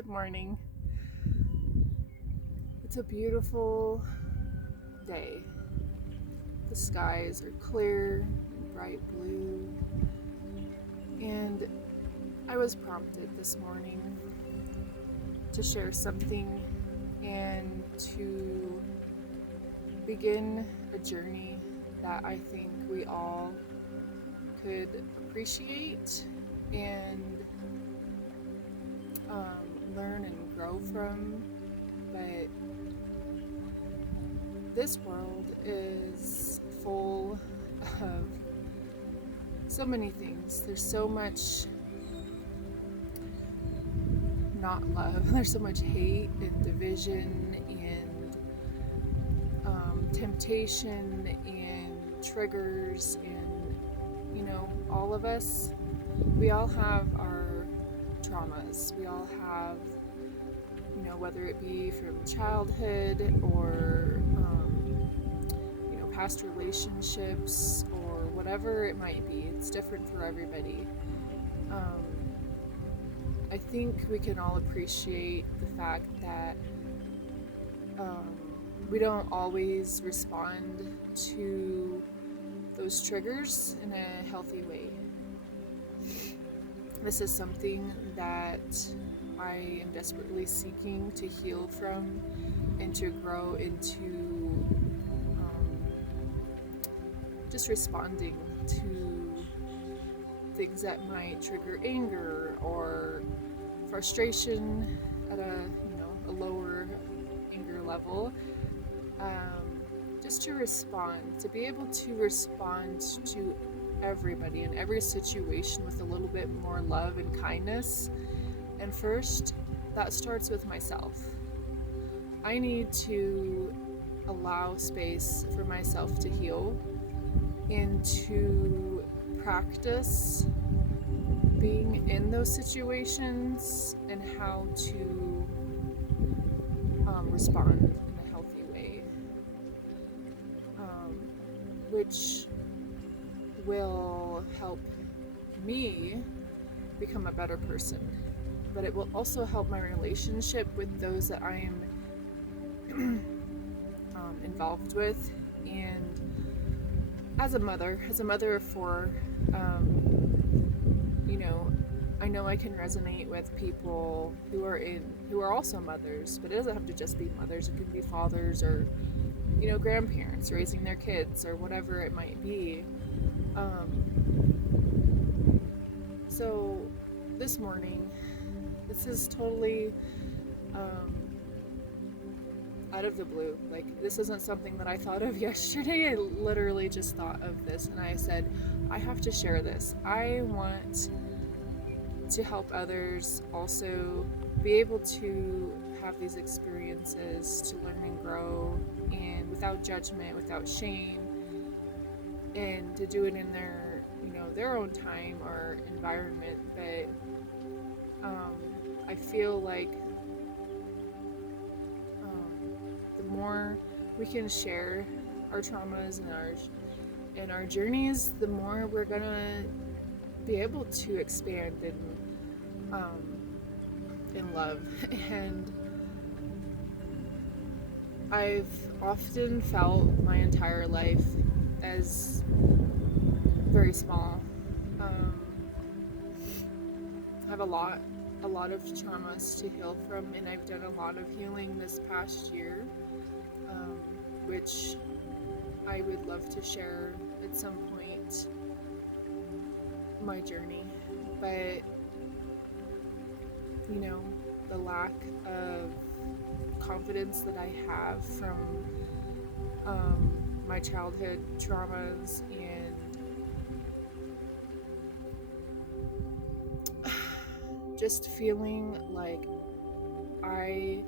Good morning. It's a beautiful day. The skies are clear and bright blue, and I was prompted this morning to share something and to begin a journey that I think we all could appreciate and learn and grow from. But this world is full of so many things. There's so much not love, there's so much hate and division and temptation and triggers, and all of us, we all have our traumas. We all have, whether it be from childhood or past relationships or whatever it might be. It's different for everybody. um, I think we can all appreciate the fact that we don't always respond to those triggers in a healthy way. This is something that I am desperately seeking to heal from and to grow into, just responding to things that might trigger anger or frustration at a lower anger level. Just to respond, to be able to respond to everybody in every situation with a little bit more love and kindness. And first, that starts with myself. I need to allow space for myself to heal and to practice being in those situations and how to respond in a healthy way, which will help me become a better person. But it will also help my relationship with those that I am involved with. And as a mother of four, I know I can resonate with people who are also mothers, but it doesn't have to just be mothers. It can be fathers or grandparents raising their kids or whatever it might be. So this morning, this is totally out of the blue. Like, this isn't something that I thought of yesterday. I literally just thought of this and I said, I have to share this. I want to help others also be able to have these experiences, to learn and grow, and without judgment, without shame, and to do it in their own time or environment. But I feel like the more we can share our traumas and our journeys, the more we're gonna be able to expand in love. And I've often felt my entire life as very small. I have a lot of traumas to heal from, and I've done a lot of healing this past year, which I would love to share at some point, my journey. But the lack of confidence that I have from my childhood traumas, and just feeling like I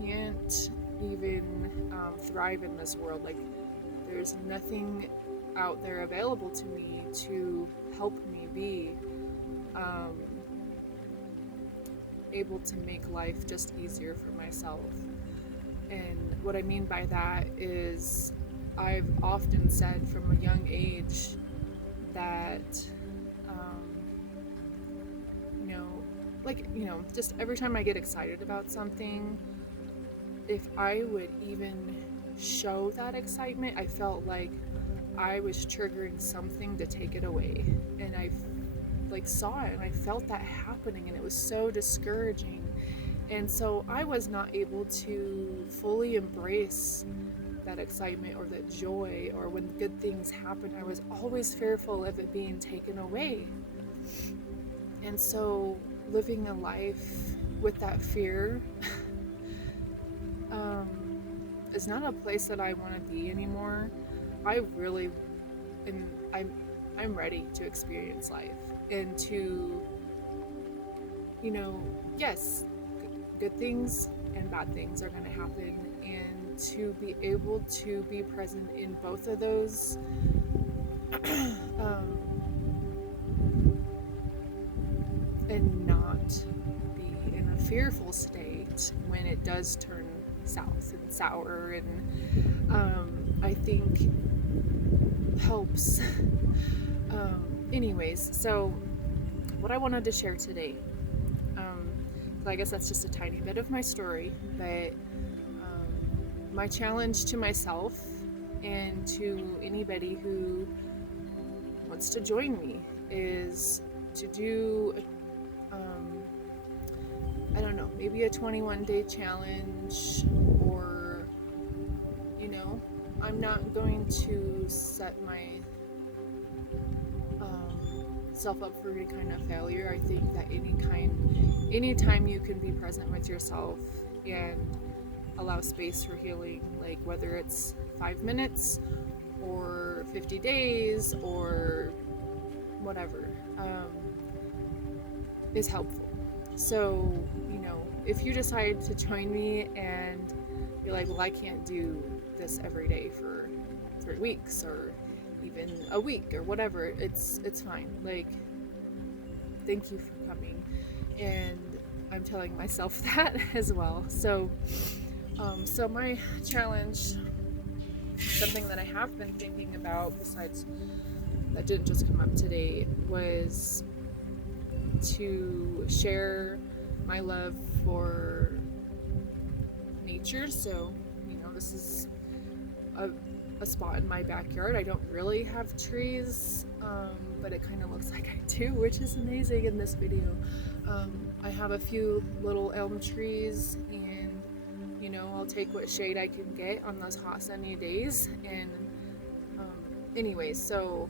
can't even thrive in this world. Like, there's nothing out there available to me to help me be able to make life just easier for myself. And what I mean by that is, I've often said from a young age that like, just every time I get excited about something, if I would even show that excitement, I felt like I was triggering something to take it away. And I like saw it and I felt that happening, and it was so discouraging. And so I was not able to fully embrace that excitement or that joy, or when good things happen, I was always fearful of it being taken away. And so living a life with that fear is not a place that I want to be anymore. I really am. I'm ready to experience life and to, yes, good things and bad things are going to happen, and to be able to be present in both of those, and not be in a fearful state when it does turn south and sour, and I think helps. Anyways, so what I wanted to share today, I guess that's just a tiny bit of my story, but my challenge to myself and to anybody who wants to join me is to do I don't know, maybe a 21-day challenge, or I'm not going to set my self up for any kind of failure. I think that anytime you can be present with yourself and allow space for healing, like whether it's 5 minutes or 50 days or whatever, is helpful. So, if you decide to join me and you're like, well, I can't do this every day for 3 weeks or even a week or whatever, it's fine. Like, thank you for coming. And I'm telling myself that as well. So my challenge, something that I have been thinking about, besides that didn't just come up today, was to share my love for nature. So, this is a spot in my backyard. I don't really have trees, but it kind of looks like I do, which is amazing in this video. I have a few little elm trees, and I'll take what shade I can get on those hot sunny days. And anyways, so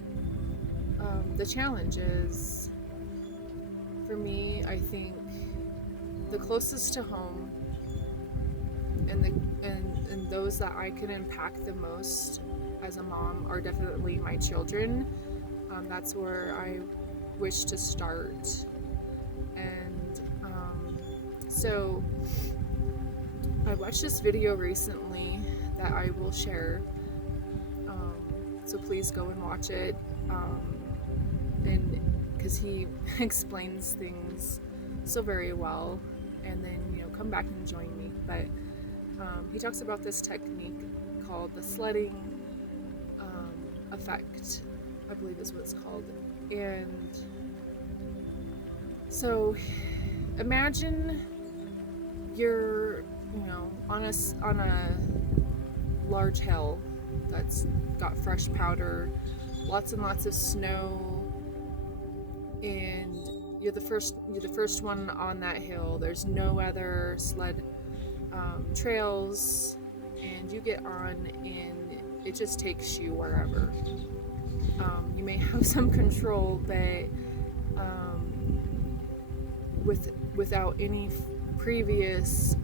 the challenge is, for me, I think the closest to home and those that I can impact the most as a mom are definitely my children. That's where I wish to start. And so I watched this video recently that I will share, so please go and watch it, and because he explains things so very well, and then come back and join me. But he talks about this technique called the sledding effect, I believe is what it's called. And so imagine you're on a large hill that's got fresh powder, lots and lots of snow, and you're the first one on that hill. There's no other sled trails, and you get on, and it just takes you wherever. You may have some control, but without any previous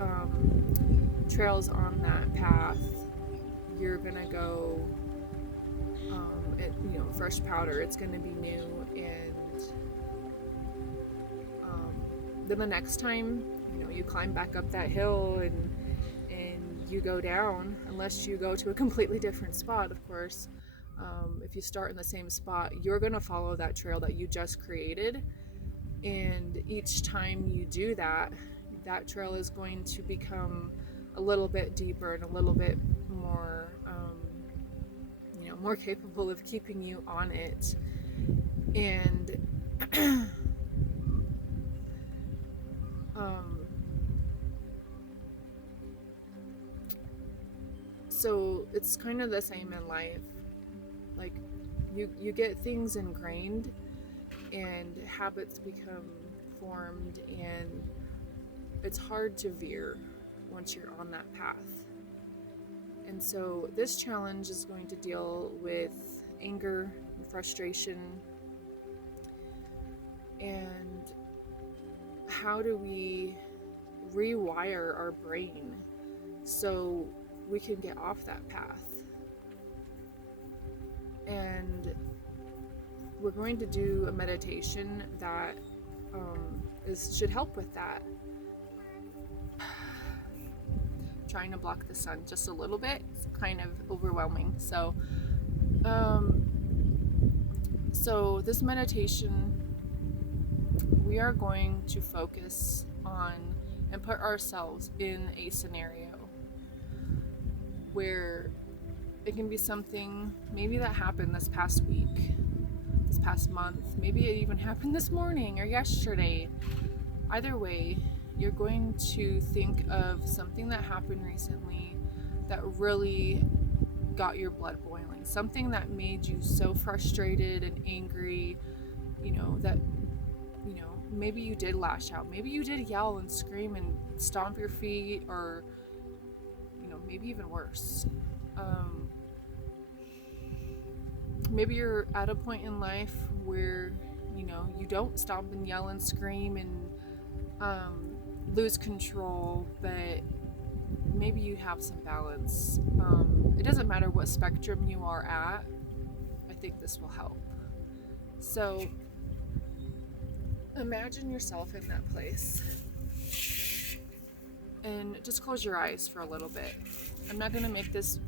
trails on that path, you're gonna go fresh powder. It's gonna be new, and then the next time you climb back up that hill and you go down, unless you go to a completely different spot, of course. If you start in the same spot, you're gonna follow that trail that you just created, and each time you do that, that trail is going to become a little bit deeper and a little bit more more capable of keeping you on it. And Um, so it's kind of the same in life. Like you get things ingrained and habits become formed, and it's hard to veer once you're on that path. And so this challenge is going to deal with anger and frustration, and how do we rewire our brain so we can get off that path. And we're going to do a meditation that should help with that. Trying to block the sun just a little bit, it's kind of overwhelming. So this meditation, we are going to focus on and put ourselves in a scenario where it can be something maybe that happened this past week, this past month, maybe it even happened this morning or yesterday. Either way, you're going to think of something that happened recently that really got your blood boiling, something that made you so frustrated and angry, that maybe you did lash out, maybe you did yell and scream and stomp your feet, or maybe even worse. Maybe you're at a point in life where you don't stomp and yell and scream and lose control, but maybe you have some balance. It doesn't matter what spectrum you are at. I think this will help. So imagine yourself in that place and just close your eyes for a little bit. I'm not going to make this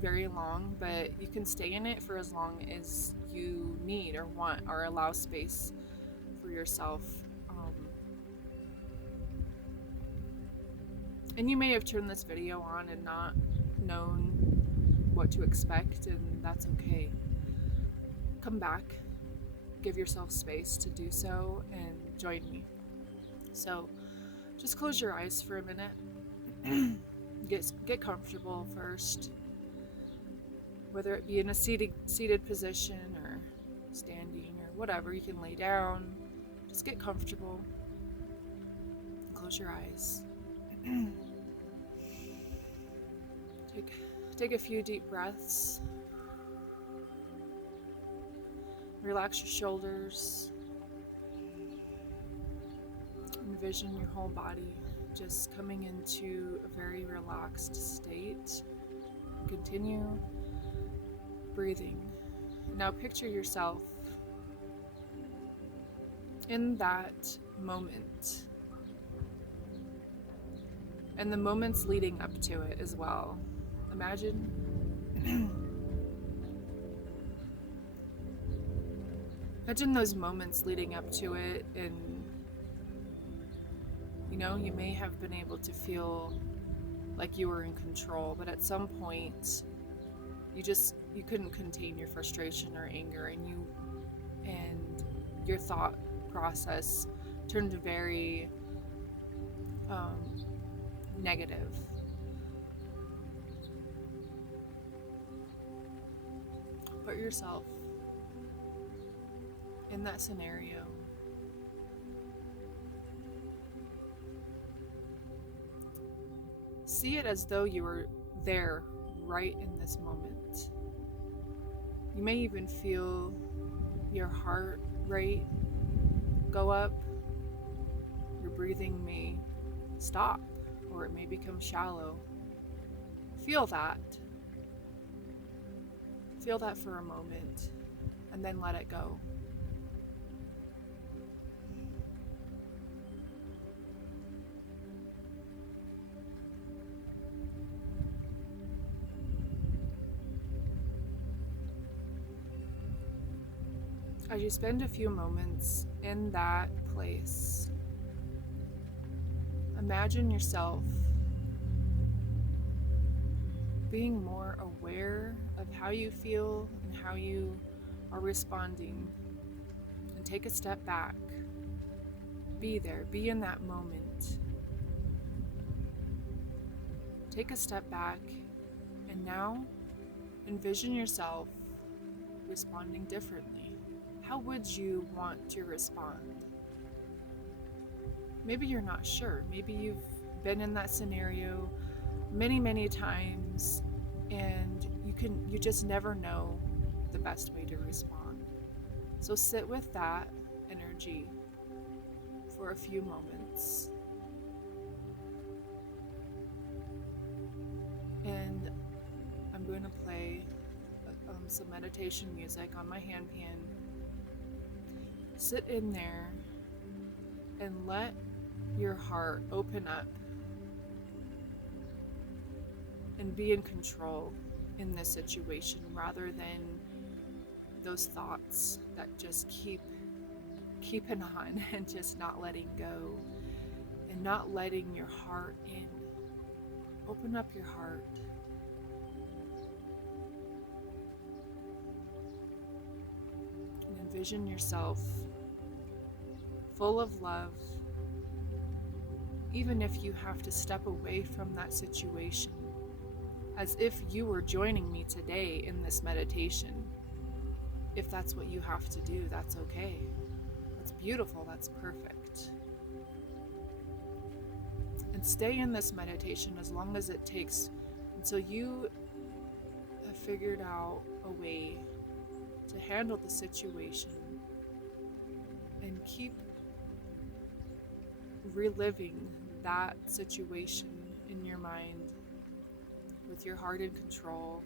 very long, but you can stay in it for as long as you need or want, or allow space for yourself. And you may have turned this video on and not known what to expect, and that's okay. Come back, give yourself space to do so, and join me. So just close your eyes for a minute. Get comfortable first, whether it be in a seated position or standing or whatever. You can lay down. Just get comfortable. Close your eyes. Take a few deep breaths. Relax your shoulders. Envision your whole body just coming into a very relaxed state. Continue breathing. Now picture yourself in that moment, and the moments leading up to it as well. Imagine those moments leading up to it, and you may have been able to feel like you were in control, but at some point you couldn't contain your frustration or anger, and your thought process turned very negative. Put yourself in that scenario. See it as though you were there right in this moment. You may even feel your heart rate go up. Your breathing may stop, or it may become shallow. Feel that. Feel that for a moment, and then let it go. As you spend a few moments in that place, imagine yourself being more aware of how you feel and how you are responding, and take a step back. Be there, be in that moment. take a step back and now envision yourself responding differently. How would you want to respond? Maybe you're not sure. Maybe you've been in that scenario many times and you just never know the best way to respond. So sit with that energy for a few moments. And I'm going to play some meditation music on my handpan. Sit in there and let your heart open up and be in control in this situation rather than those thoughts that just keeping on and just not letting go and not letting your heart in. Open up your heart. And envision yourself full of love, even if you have to step away from that situation, as if you were joining me today in this meditation. If that's what you have to do, that's okay. That's beautiful, that's perfect. And stay in this meditation as long as it takes until you have figured out a way to handle the situation, and keep reliving that situation in your mind with your heart in control.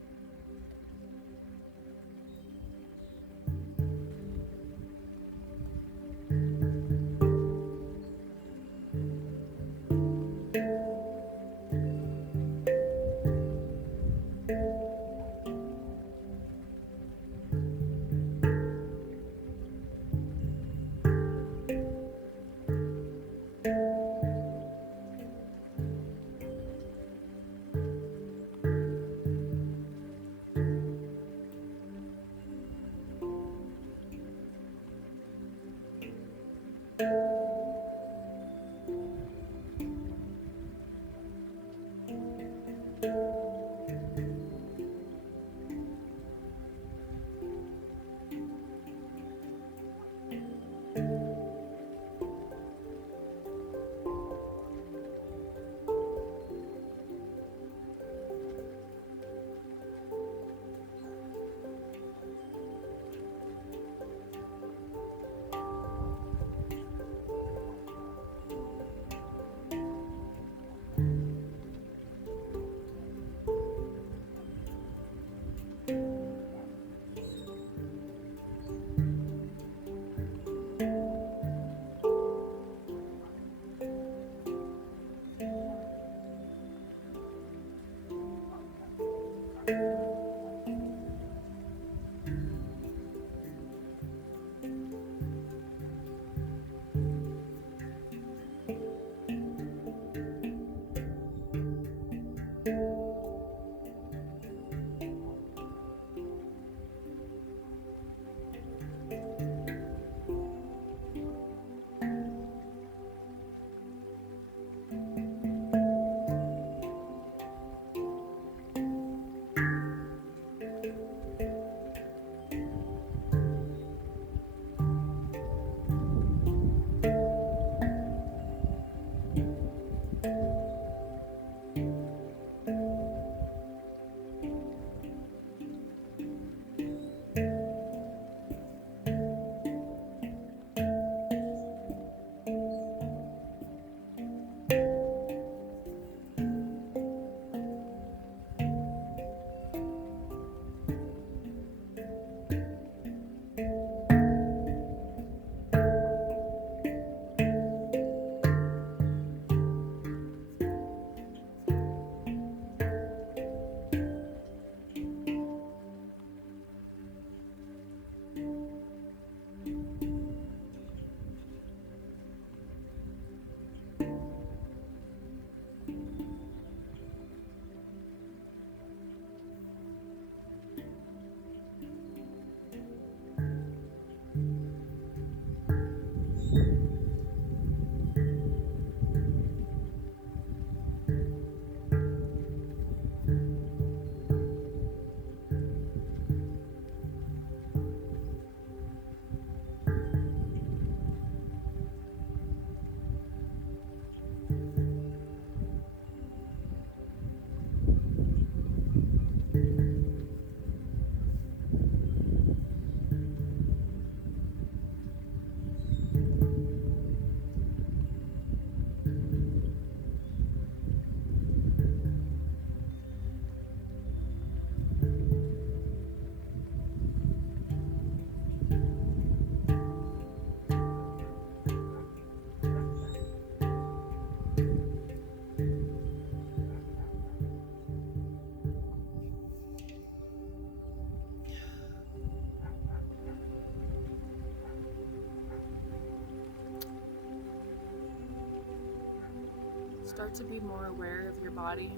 Start to be more aware of your body.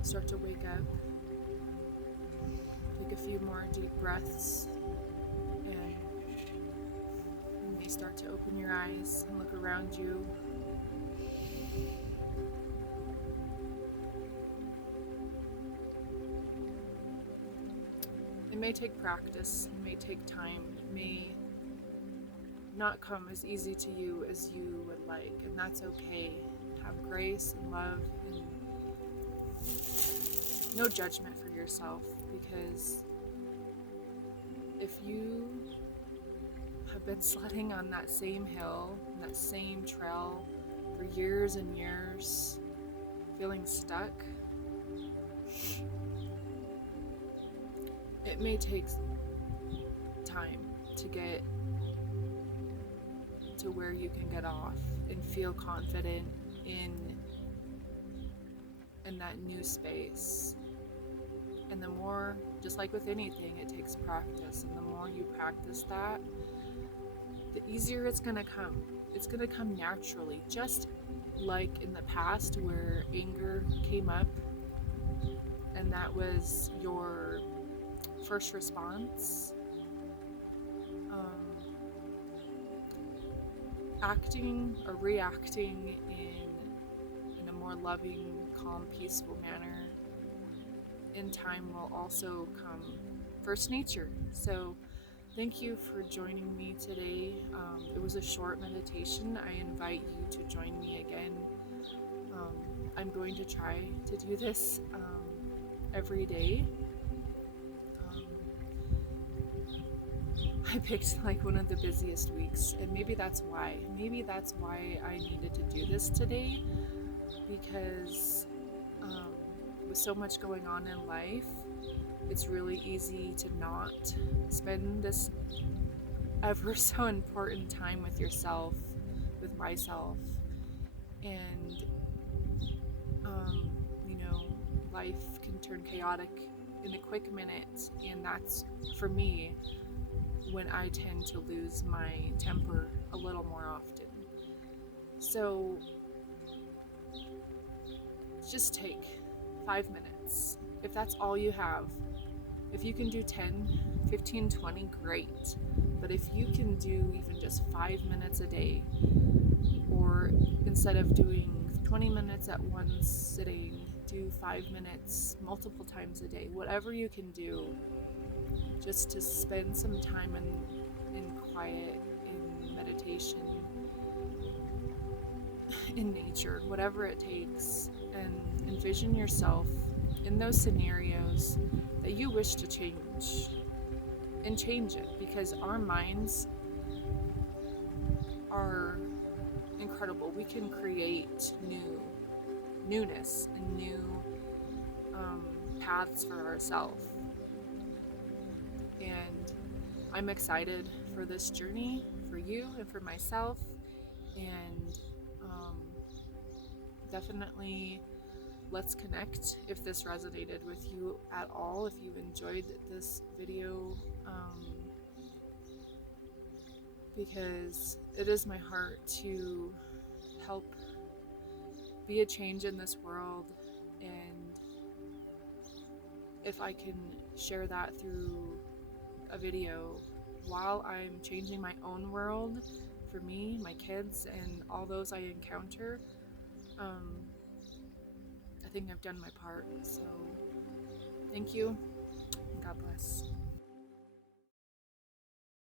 Start to wake up. Take a few more deep breaths, and you may start to open your eyes and look around you. It may take practice, it may take time, it may not come as easy to you as you would like, and that's okay. Have grace and love and no judgment for yourself, because if you have been sledding on that same hill, that same trail for years and years, feeling stuck, it may take time to get to where you can get off and feel confident in that new space. And the more, just like with anything, it takes practice, and the more you practice that, the easier it's gonna come. It's gonna come naturally, just like in the past where anger came up and that was your first response. Acting or reacting in a more loving, calm, peaceful manner in time will also come first nature. So thank you for joining me today. It was a short meditation. I invite you to join me again. I'm going to try to do this every day. I picked like one of the busiest weeks, and maybe that's why I needed to do this today, because with so much going on in life, it's really easy to not spend this ever so important time with yourself, with myself, and life can turn chaotic in a quick minute, and that's, for me, when I tend to lose my temper a little more often. So just take 5 minutes. If that's all you have, if you can do 10, 15, 20, great. But if you can do even just 5 minutes a day, or instead of doing 20 minutes at one sitting, do 5 minutes multiple times a day, whatever you can do, just to spend some time in quiet, in meditation, in nature, whatever it takes, and envision yourself in those scenarios that you wish to change, and change it, because our minds are incredible. We can create newness and new paths for ourselves. And I'm excited for this journey, for you and for myself, and definitely let's connect if this resonated with you at all, if you enjoyed this video, because it is my heart to help be a change in this world, and if I can share that through a video while I'm changing my own world, for me, my kids, and all those I encounter, I think I've done my part. So thank you.